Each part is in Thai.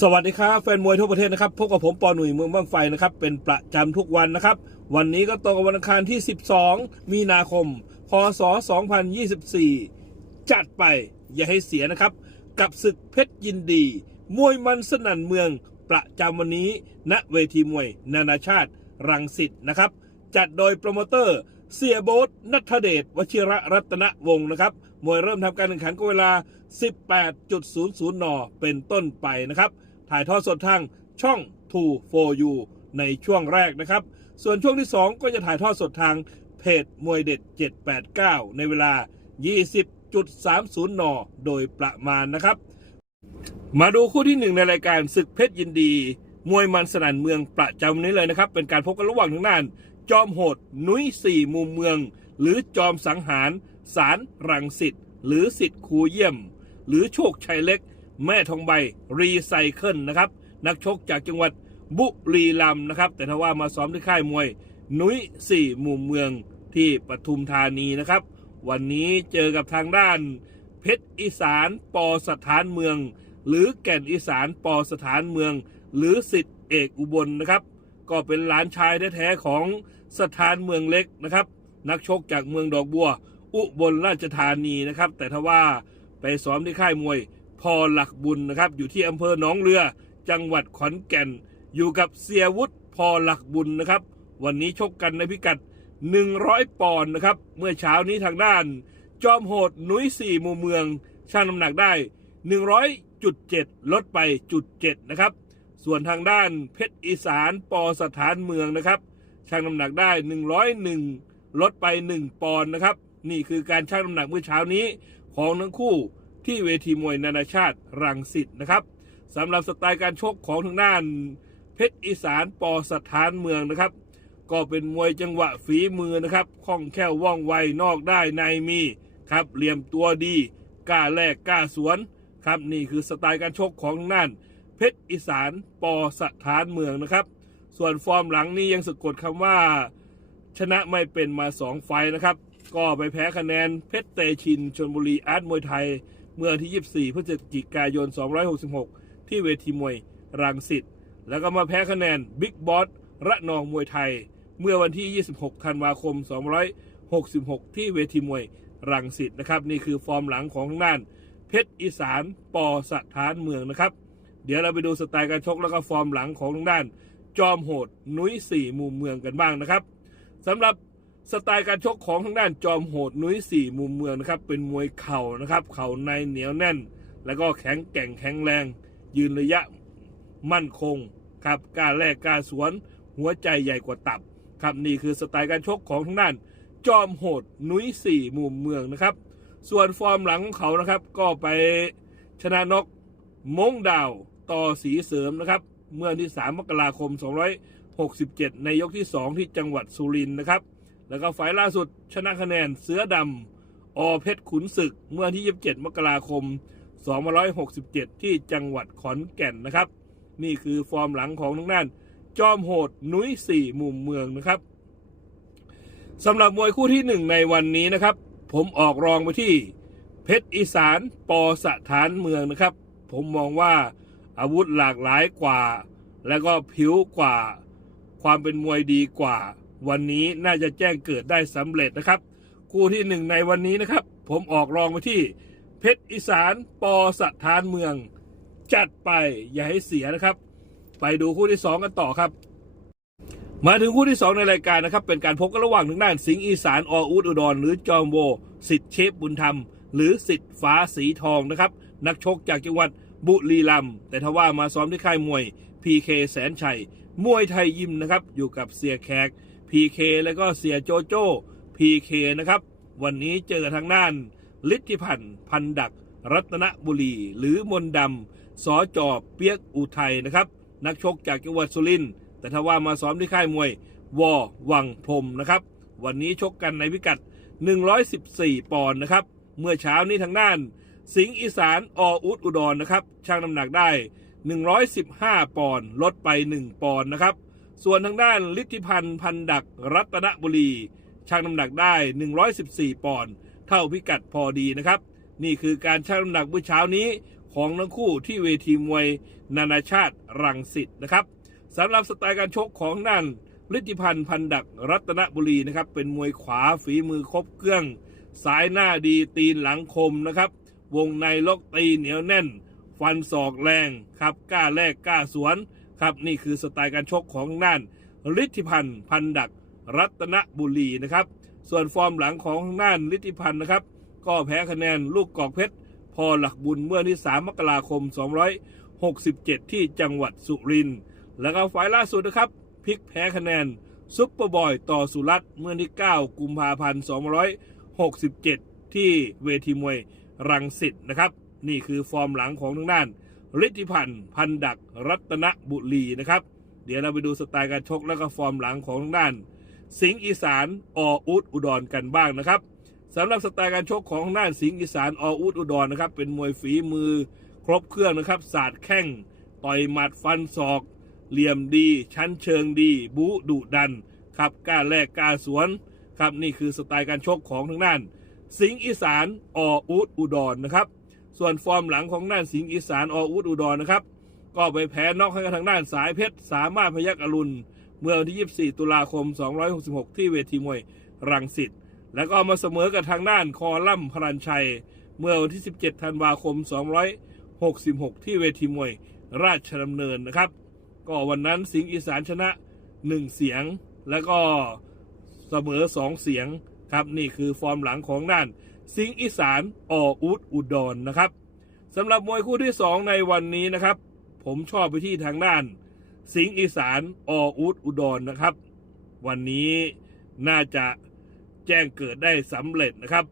สวัสดีครับแฟนมวยทั่วประเทศนะครับพบกับผมปอหนุ่ยเมืองบ้างไฟนะครับเป็นประจำทุกวันนะครับ วันนี้ก็ตรงกับวันอังคารที่ 12 มีนาคม พศ 2024 จัดไปอย่าให้เสียนะครับ กับศึกเพชรยินดี มวยมันสนั่นเมืองประจำวันนี้ณเวทีมวย นานาชาติรังสิตนะครับ จัดโดยโปรโมเตอร์ เสียโบ๊ทนัทเดชวชิระรัตนวงศ์นะครับ มวยเริ่มทำการแข่งขันก็เวลา 18.00 น เป็นต้นไปนะครับ ถ่ายทอดสดทางช่อง2 for you ในช่วงแรกนะครับ ส่วนช่วงที่ 2 ก็จะถ่ายทอดสดทางเพจมวยเด็ด 789 ในเวลา 20.30 น โดยประมาณนะครับ มาดูคู่ที่หนึ่งในรายการศึกเพชรยินดี มวยมันสนั่นเมืองประจำวันนี้เลยนะครับ เป็นการพบกันระหว่างทางด้าน จอมโหดนุ้ยสี่มุมเมือง หรือจอมสังหาร สารรังสิตหรือสิทธิ์ครูเยี่ยม หรือโชคชัยเล็ก แม่ทองใบรีไซเคิลนะครับ นักชกจากจังหวัดบุรีรัมย์นะครับ แต่ถ้าว่ามาซ้อมที่ค่ายมวย นุ้ยสี่มุมเมืองที่ปทุมธานีนะครับ วันนี้เจอกับทางด้าน เพชรอีสานปอสถานเมือง หรือแก่นอีสานปอสถานเมือง หรือสิทธิเอกอุบลนะครับ ก็เป็นหลานชายแท้ๆของสถานเมืองเล็กนะครับ นักชกจากเมืองดอกบัว อุบลราชธานีนะครับ แต่ทว่าไปซ้อมที่ค่ายมวยพอหลักบุญนะครับ อยู่ที่อำเภอหนองเรือ จังหวัดขอนแก่น อยู่กับเสียวุฒิพอหลักบุญนะครับ วันนี้ชกกันในพิกัด 100 ปอนด์นะครับ เมื่อเช้านี้ทางด้าน จอมโหดหนุยสี่มุมเมือง ช่างน้ำหนักได้ 100.7 ลดไปจุด7นะครับ ส่วนทางด้านเพชรอีสานปอสถานเมืองนะครับชั่งน้ำหนักได้ 101 ลดไป 1 ปอนด์นะครับ นี่คือการชั่งน้ำหนักเมื่อเช้านี้ของทั้งคู่ที่เวทีมวยนานาชาติรังสิตนะครับสำหรับสไตล์การชกของทางด้านเพชรอีสานปอสถานเมืองนะครับ ก็เป็นมวยจังหวะฝีมือนะครับคล่องแคล่วว่องไวนอกได้ในมีครับเหลี่ยมตัวดีกล้าแลกกล้าสวนครับนี่คือสไตล์การชกของทางด้าน เพชรอีสานปอสถานเมืองนะครับ ส่วนฟอร์มหลังนี้ยังสะกดคำว่า ชนะไม่เป็นมาสองไฟนะครับ ก็ไปแพ้คะแนนเพชรเตชินชนบุรีอาร์ตมวยไทย เมื่อที่ 24 พฤศจิกายน 266 ที่เวทีมวยรังสิตแล้วก็มาแพ้คะแนนบิ๊กบอสระนองมวยไทย เมื่อวันที่ 26 ธันวาคม 266 ที่เวทีมวยรังสิตนะครับ นี่คือฟอร์มหลังของทางด้าน เพชรอีสานปอสถานเมืองนะครับ เดี๋ยวเราไปดูสไตล์การชกแล้วก็ฟอร์มหลังของทางด้าน จอมโหดนุ้ยสี่มุมเมืองกันบ้างนะครับสำหรับสไตล์การชกของทางด้านจอมโหดนุ้ยสี่มุมเมืองนะครับเป็นมวยเข่านะครับเข่าในเหนียวแน่น แล้วก็แข็งแกร่งแข็งแรง ยืนระยะมั่นคงครับกล้าแลกกล้าสวน หัวใจใหญ่กว่าตับครับนี่คือสไตล์การชกของทางด้าน จอมโหดนุ้ยสี่มุมเมืองนะครับ ส่วนฟอร์มหลังของเขานะครับ ก็ไปชนะนกมงดาว ต่อสีเสริมนะครับ เมื่อวันที่ 3 มกราคม 267 ในยกที่ 2 ที่จังหวัดสุรินทร์นะครับ แล้วก็ไฟล์ล่าสุดชนะคะแนนเสือดำอเพชรขุนศึก เมื่อวันที่ 27 มกราคม 267 ที่จังหวัดขอนแก่นนะครับ นี่คือฟอร์มหลังของทางด้าน จอมโหดนุ้ยสี่มุมเมืองนะครับสำหรับมวยคู่ที่หนึ่งในวันนี้นะครับ ผมออกรองไปที่เพชรอีสานปอสถานเมืองนะครับ ผมมองว่า อาวุธหลากหลายกว่า แล้วก็ผิวกว่า ความเป็นมวยดีกว่า วันนี้น่าจะแจ้งเกิดได้สำเร็จนะครับ คู่ที่หนึ่งในวันนี้นะครับ ผมออกรองไปที่ เพชรอีสานปอสถานเมือง จัดไปอย่าให้เสียนะครับ ไปดูคู่ที่สองกันต่อครับ มาถึงคู่ที่2ในรายการนะครับ เป็นการพบกันระหว่างทางด้านสิงห์อีสานออุดอุดรหรือจอมโวสิทธิ์เชฟบุญธรรม หรือสิทธิ์ฟ้าสีทองนะครับ นักชกจากจังหวัดบุรีรัมย์แต่ทว่ามาซ้อมที่ค่ายมวย PK แสนชัย มวยไทยยิมนะครับ อยู่กับเสียแขก PK แล้วก็เสียโจโจ้ PK นะครับ วันนี้เจอทางด้านฤทธิพันธ์พันดัก รัตนบุรี หรือมนดำสอจอบเปียกอุทัยนะครับ นักชกจากจังหวัดสุรินทร์แต่ถ้าว่ามาซ้อมที่ค่ายมวยวอวังพรมนะครับ วันนี้ชกกันในพิกัด 114 ปอนด์นะครับ เมื่อเช้านี้ทางด้าน สิงห์อีสานออุดอุดรนะครับช่างน้ำหนักได้ 115 ปอนด์ลดไป 1 ปอนด์นะครับ ส่วนทางด้านฤทธิพันธ์พันดักรัตนบุรีช่างน้ำหนักได้ 114 ปอนด์เท่าพิกัดพอดีนะครับ นี่คือการชั่งน้ำหนักเมื่อเช้านี้ของทั้งคู่ที่เวทีมวยนานาชาติรังสิตนะครับสำหรับสไตล์การชกของนั่นฤทธิพันธ์พันดักรัตนบุรีนะครับเป็นมวยขวาฝีมือครบเครื่อง สายหน้าดีตีนหลังคมนะครับ วงในล็อกตีเหนียวแน่น ฟันศอกแรงครับกล้าแลกกล้าสวนครับนี่คือสไตล์การชกของน่านฤทธิพันธ์พันดักรัตนบุรีนะครับ ส่วนฟอร์มหลังของน่านฤทธิพันธ์นะครับ ก็แพ้คะแนนลูกกอกเพชรพอหลักบุญเมื่อที่ 3 มกราคม 267 ที่จังหวัดสุรินทร์แล้วก็ไฟล์ล่าสุดนะครับพลิกแพ้คะแนนซุปเปอร์บอยต่อสุรัตน์เมื่อที่ 9 กุมภาพันธ์ 67 ที่เวทีมวยรังสิตนะครับ นี่คือฟอร์มหลังของทางด้านฤทธิพันธ์พันดักรัตนบุรีนะครับ เดี๋ยวเราไปดูสไตล์การชกแล้วก็ฟอร์มหลังของทางด้าน สิงห์อีสานออุดอุดรกันบ้างนะครับสำหรับสไตล์การชกของทางด้านสิงห์อีสานออุดอุดรนะครับ เป็นมวยฝีมือครบเครื่องนะครับศาสตร์แข้งต่อยหมัดฟันศอก เหลี่ยมดี ชั้นเชิงดี บูดุดันครับกล้าแลกกล้าสวน ครับ นี่คือสไตล์การชกของทางด้าน สิงห์อีสานออุดอุดรนะครับ ส่วนฟอร์มหลังของด้านสิงห์อีสานออุดอุดรนะครับ ก็ไปแพ้นอกให้กับทางด้านสายเพชรสามารถพยักอรุณเมื่อวันที่ 24 ตุลาคม 266 ที่เวทีมวยรังสิตแล้วก็มาเสมอกับทางด้านคอล่ำพลันชัย เมื่อวันที่ 17 ธันวาคม 266 ที่เวทีมวยราชดำเนินนะครับ ก็วันนั้นสิงห์อีสานชนะ 1 เสียง แล้วก็ เสมอ 2 เสียงครับนี่คือฟอร์มหลังของด้าน สิงห์อีสานออุดอุดรนะครับสำหรับมวยคู่ที่ 2 ในวันนี้นะครับ ผมชอบไปที่ทางด้าน สิงห์อีสานออุดอุดรนะครับ วันนี้น่าจะแจ้งเกิดได้สำเร็จนะครับ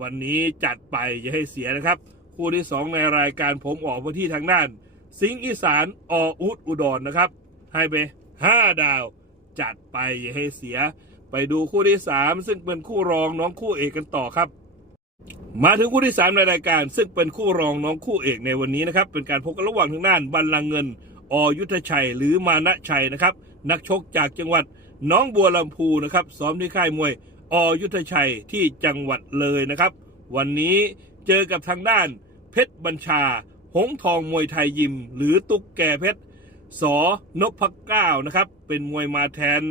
วันนี้จัดไปอย่าให้เสียนะครับ คู่ที่สองในรายการผมออกไปที่ทางด้าน สิงห์อีสานออุดอุดรนะครับ ให้ไปห้าดาวจัดไปอย่าให้เสีย ไปดูคู่ที่สามซึ่งเป็นคู่รองน้องคู่เอกกันต่อครับ มาถึงคู่ที่สามในรายการ ซึ่งเป็นคู่รองน้องคู่เอกในวันนี้นะครับ เป็นการพบกันระหว่างทางด้านบัลลังเงิน อยุทธชัย หรือมานะชัยนะครับ นักชกจากจังหวัดน้องบัวลำพูนะครับซ้อมที่ค่ายมวย อยุทธชัยที่จังหวัดเลยนะครับ วันนี้เจอกับทางด้าน เพชรบัญชา หงทองมวยไทยยิม หรือตุ๊กแกเพชรสนพก้านะครับ เป็นมวยมาแทน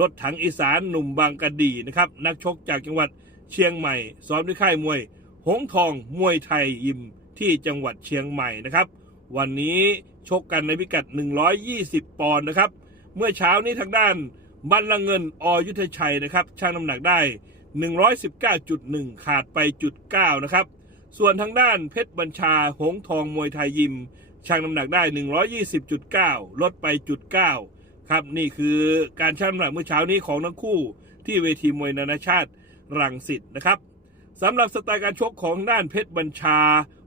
รถถังอีสานหนุ่มบางกะดีนะครับนักชกจากจังหวัดเชียงใหม่ ซ้อมที่ค่ายมวย หงทองมวยไทยยิมที่จังหวัดเชียงใหม่นะครับ วันนี้ชกกันในพิกัด 120 ปอนด์นะครับ เมื่อเช้านี้ทางด้านบัลลังเงินอยุทธชัยนะครับชั่งน้ำหนักได้ 119.1 ขาดไปจุด9นะครับส่วนทางด้านเพชรบัญชาหงทองมวยไทยยิมชั่งน้ำหนักได้ 120.9 ลดไปจุด9 ครับนี่คือการชั่งน้ำหนักเมื่อเช้านี้ของทั้งคู่ที่เวทีมวยนานาชาติรังสิตนะครับสำหรับสไตล์การชกของด้านเพชรบัญชา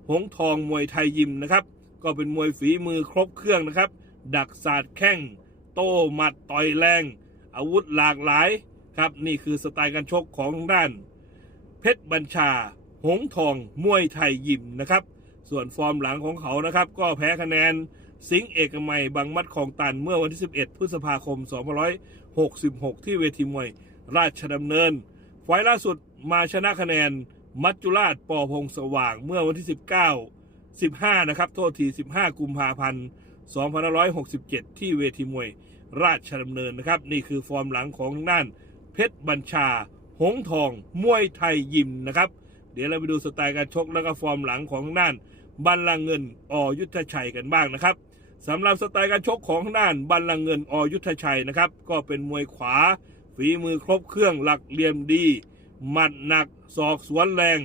หงทองมวยไทยยิมนะครับ ก็เป็นมวยฝีมือครบเครื่องนะครับ ดักศาสตร์แข้ง โต้หมัดต่อยแรง อาวุธหลากหลายครับนี่คือสไตล์การชกของทางด้าน เพชรบัญชา หงทองมวยไทยยิมนะครับ ส่วนฟอร์มหลังของเขานะครับ ก็แพ้คะแนน สิงห์เอกมัยบางมัดของตันเมื่อวันที่ 11 พฤษภาคม 2566 ที่เวทีมวยราชดำเนิน ไฟล์ล่าสุดมาชนะคะแนน มัจจุราชปอพงสว่างเมื่อวันที่ 19 15 นะครับ โทษที 15 กุมภาพันธ์ 2567 ที่เวทีมวยราชดำเนินนะครับ นี่คือฟอร์มหลังของทางด้าน เพชรบัญชา หงทอง มวยไทยยิมนะครับ เดี๋ยวเราไปดูสไตล์การชกแล้วก็ฟอร์มหลังของทางด้านบัลลังเงินอยุทธชัยกันบ้างนะครับ สำหรับสไตล์การชกของทางด้านบัลลังเงินอยุทธชัยนะครับ ก็เป็นมวยขวา ฝีมือครบเครื่องหลักเหลี่ยมดี หมัดหนักศอกสวนแรง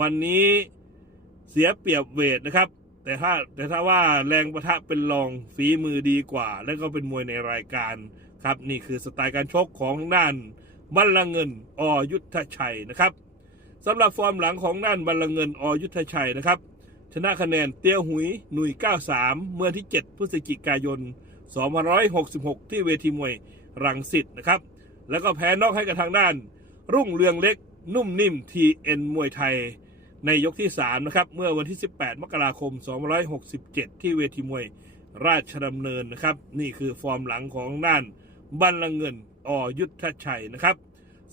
วันนี้เสียเปรียบเวทนะครับ แต่ถ้าแต่ถ้าว่าแรงประทะเป็นรองฝีมือดีกว่า และก็เป็นมวยในรายการครับนี่คือสไตล์การชกของทางด้านบัลลังเงินอยุทธชัยนะครับสำหรับฟอร์มหลังของด้านบัลลังเงินอยุทธชัยนะครับ ชนะคะแนนเตียวหุยหนุ่ย93 เมื่อที่ 7 พฤศจิกายน 2566 ที่เวทีมวยรังสิตนะครับ แล้วก็แพ้นอกให้กับทางด้าน รุ่งเรืองเล็กนุ่มนิ่ม TN มวยไทย ในยกที่ 3 นะครับ เมื่อวันที่ 18 มกราคม 2567 ที่เวทีมวยราชดำเนินนะครับ นี่คือฟอร์มหลังของด้านบัลลังเงินอยุทธชัยนะครับ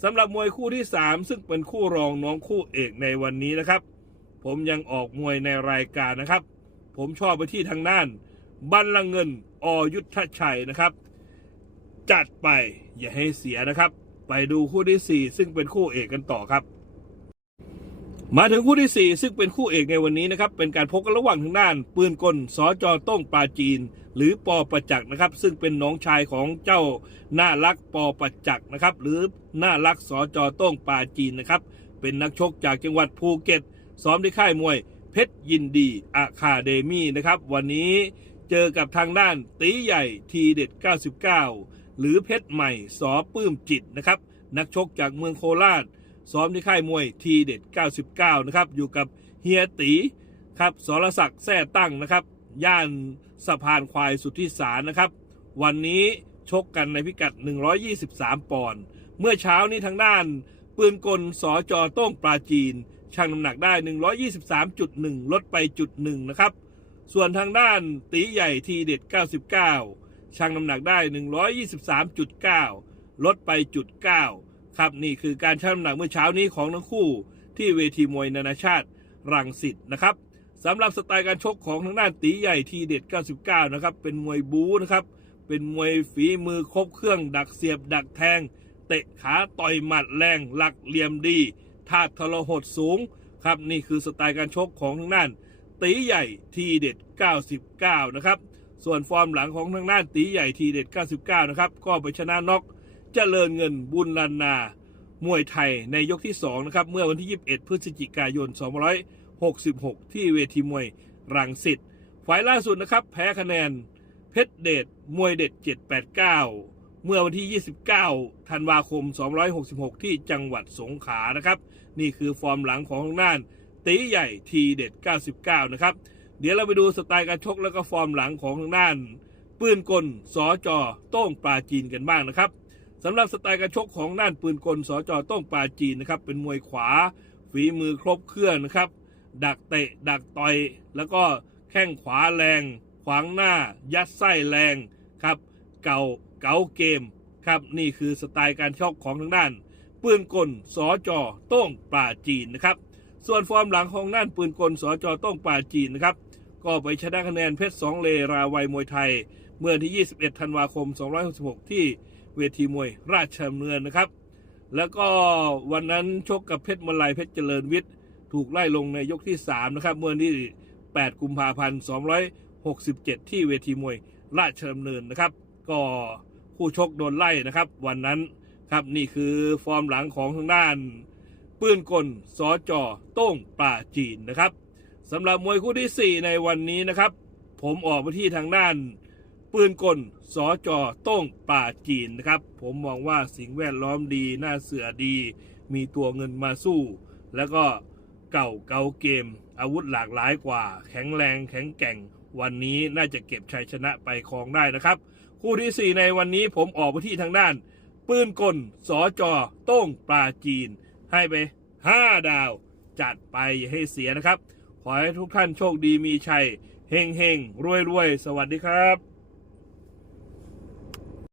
สำหรับมวยคู่ที่ 3 ซึ่งเป็นคู่รองน้องคู่เอกในวันนี้นะครับ ผมยังออกมวยในรายการนะครับ ผมชอบไปที่ทางด้านบัลลังเงินอยุทธชัยนะครับ จัดไปอย่าให้เสียนะครับ ไปดูคู่ที่ 4 ซึ่งเป็นคู่เอกกันต่อครับ มาถึงคู่ที่ 4 ซึ่งเป็นคู่เอกในวันนี้นะครับ เป็นการพบกันระหว่างทางด้าน ปืนกลสจต้งปาจีน หรือปอประจักษ์นะครับ ซึ่งเป็นน้องชายของเจ้าน่ารักปอประจักษ์นะครับ หรือน่ารักสจต้งปาจีนนะครับ เป็นนักชกจากจังหวัดภูเก็ต ซ้อมที่ค่ายมวยเพชรยินดีอะคาเดมี่นะครับ วันนี้เจอกับทางด้านตีใหญ่ทีเด็ด 99 หรือเพชรใหม่สอปื้มจิตนะครับ นักชกจากเมืองโคราช ซ้อมที่ค่ายมวยทีเด็ด 99 นะครับ อยู่กับเฮียตีครับสรศักดิ์แท่ตั้งนะครับ ย่านสะพานควายสุทธิสารนะครับ วันนี้ชกกันในพิกัด 123 ปอนด์เมื่อเช้านี้ทางด้าน ปืนกลสอจอโต้งปลาจีน ชั่งน้ำหนักได้ 123.1 ลดไปจุดหนึ่งนะครับ ส่วนทางด้านตีใหญ่ทีเด็ด 99 ชั่งน้ำหนักได้ 123.9 ลดไปจุด9ครับนี่คือการชั่งน้ำหนักเมื่อเช้านี้ของทั้งคู่ ที่เวทีมวยนานาชาติรังสิตนะครับสำหรับสไตล์การชกของทางด้านตีใหญ่ทีเด็ด 99 นะครับ เป็นมวยบู๊นะครับ เป็นมวยฝีมือครบเครื่องดักเสียบดักแทง เตะขาต่อยหมัดแรงหลักเหลี่ยมดี ท่าทรหดสูงครับนี่คือสไตล์การชกของทางด้าน ตีใหญ่ทีเด็ด 99 นะครับ ส่วนฟอร์มหลังของทางด้านตีใหญ่ทีเด็ด 99 นะครับ ก็ไปชนะน็อกเจริญเงินบุญลันนา มวยไทยในยกที่ 2 นะครับ เมื่อวันที่ 21 พฤศจิกายน2566 ที่เวทีมวยรังสิตฝ่ายล่าสุดนะครับ แพ้คะแนนเพชรเดชมวยเด็ด 789 เมื่อวันที่ 29 ธันวาคม 266 ที่จังหวัดสงขลานะครับ นี่คือฟอร์มหลังของทางด้าน ตีใหญ่ทีเด็ด 99 นะครับ เดี๋ยวเราไปดูสไตล์การชกแล้วก็ฟอร์มหลังของทางด้านปืนกลสอจอโต้งปลาจีนกันบ้างนะครับสำหรับสไตล์การชกของด้านปืนกลสอจอโต้งปลาจีนนะครับ เป็นมวยขวา ฝีมือครบเครื่องนะครับ ดักเตะ ดักต่อย แล้วก็แข้งขวาแรง ขวางหน้า ยัดไส้แรงครับ เก่า เก๋าเกมครับนี่คือสไตล์การชกของทางด้าน ปืนกลสอจอโต้งปลาจีนนะครับ ส่วนฟอร์มหลังของด้านปืนกลสอจอโต้งปลาจีนนะครับ ก็ไปชนะคะแนนเพชรสองเลราวัยมวยไทย เมื่อที่ 21 ธันวาคม 266 ที่เวทีมวยราชดำเนินนะครับ แล้วก็วันนั้นชกกับเพชรมลายเพชรเจริญวิทย์ ถูกไล่ลงในยกที่ 3 นะครับ เมื่อที่ 8 กุมภาพันธ์ 267 ที่เวทีมวยราชดำเนินนะครับ ก็ คู่ชกโดนไล่นะครับ วันนั้นครับนี่คือฟอร์มหลังของทางด้านปืนกลสอจอโต้งปลาจีนนะครับสำหรับมวยคู่ที่ 4 ในวันนี้นะครับ ผมออกไปที่ทางด้าน ปืนกลสอจอโต้งป่าจีนนะครับ ผมมองว่าสิ่งแวดล้อมดีหน้าเสือดี มีตัวเงินมาสู้ แล้วก็เก่าเก่าเกม อาวุธหลากหลายกว่า แข็งแรงแข็งแกร่ง วันนี้น่าจะเก็บชัยชนะไปครองได้นะครับ คู่ที่ 4 ในวันนี้ผมออกไปที่ทางด้าน ปืนกลสอจอโต้งปลาจีน ให้ไป 5 ดาว จัดไปอย่าให้เสียนะครับ ขอให้ทุกท่านโชคดีมีชัยเฮงเฮงรวยรวยสวัสดีครับ